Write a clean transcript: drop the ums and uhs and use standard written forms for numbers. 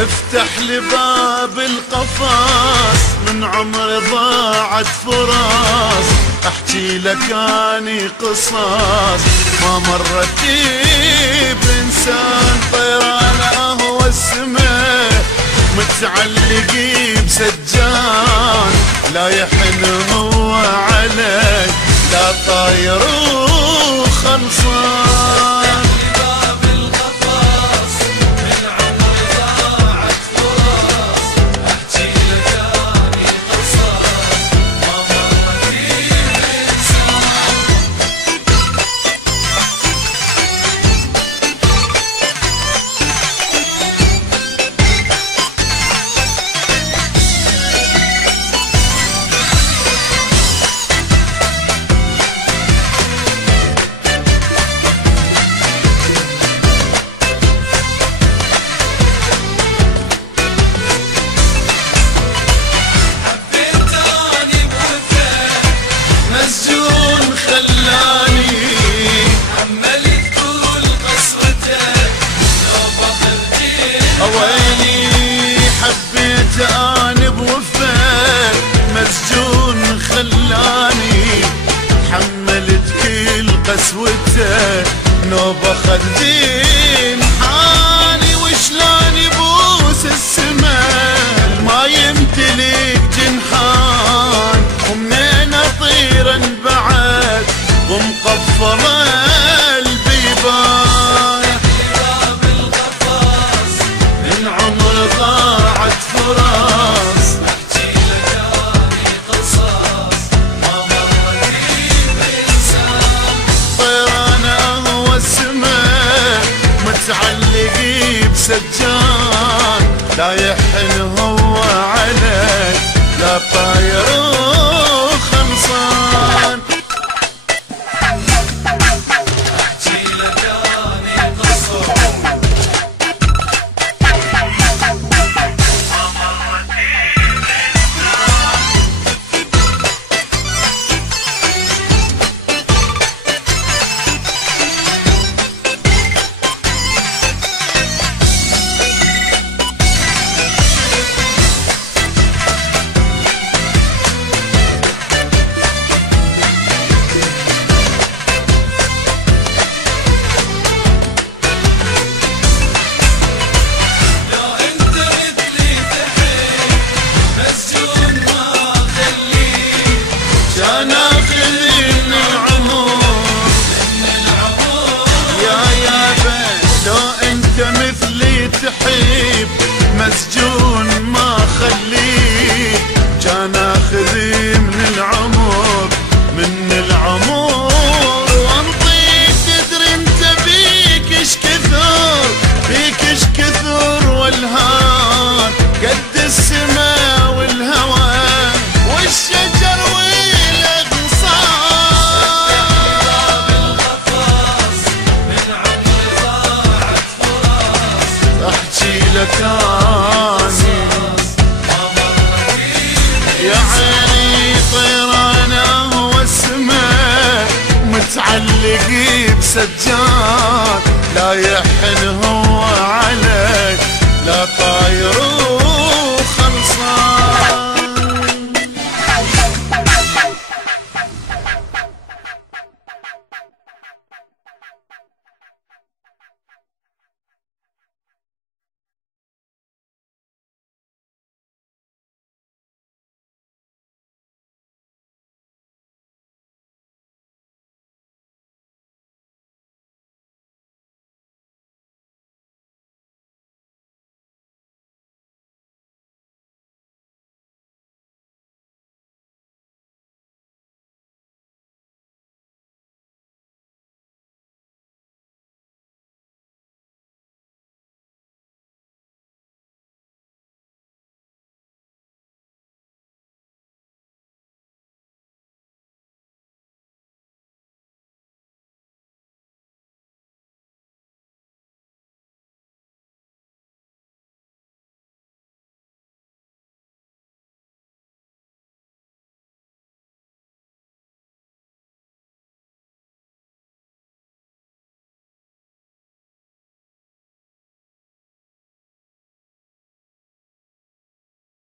افتح لي باب القفص، من عمري ضاعت فرص، احكي لك اني قصص ما مرت بانسان. طيران اهوى السماء متعلقي بسجان، لا يحن هو عليك لا طاير وخلصان. أنا بوفاك مسجون خلاني، حملت كل قسوته نوبة خذ جنحاني. وشلون يبوس السماء ما يمتلك جنحان، ومنين اطير بعد ومقفله البيبان. من عمر ضاعت فرص، احكي لك اني قصص ما مرت بانسان. طيران اهوى السماء متعلقي بسجان، لا يحن هو عليك لا طاير وخلصان. تحب مسجون ما خليك، كان اخذي من العمر وانطيك. تدري انت بيك اش كثر والهان، قد السماء والهوى والشجر لك اني يا عيني. طيران اهوى السماء متعلقي بسجان، لا يحن هو